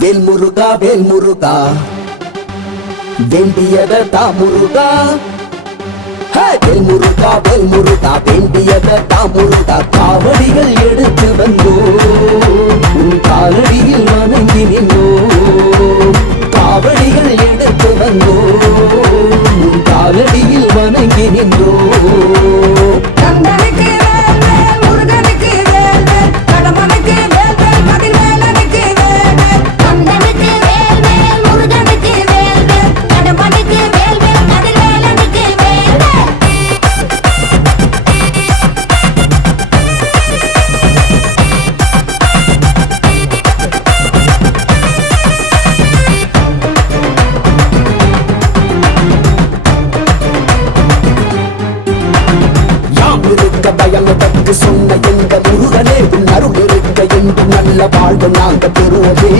வேல் முருகா வேல் முருகா வேண்டியத தாமுருகா. வேல் முருகா வேல் முருகா வேண்டியத தாமுருகா. காவடிகள் எடுத்து வந்தோ உன் காலடியில் வணங்கி நின்றோ. காவடிகள் எடுத்து வந்தோ உன் காலடியில் வணங்கி நின்றோ. கந்தனுக்கு வேல் வேல் முருகனுக்கு வேல் வேல் கடம்பனுக்கு வேல் வேல் கதிர்வேலனுக்கு வேல் வேல். கந்தனுக்கு வேல் வேல் முருகனுக்கு வேல் வேல் கடம்பனுக்கு வேல் வேல் கதிர்வேலனுக்கு வேல் வேல். யாம் இருக்க பயம் பற்றி சொன்ன எங்க முருகனே உன் அருள் இருக்க என்றும் நல்ல வாழ்வு நாங்க பெறுவோமே.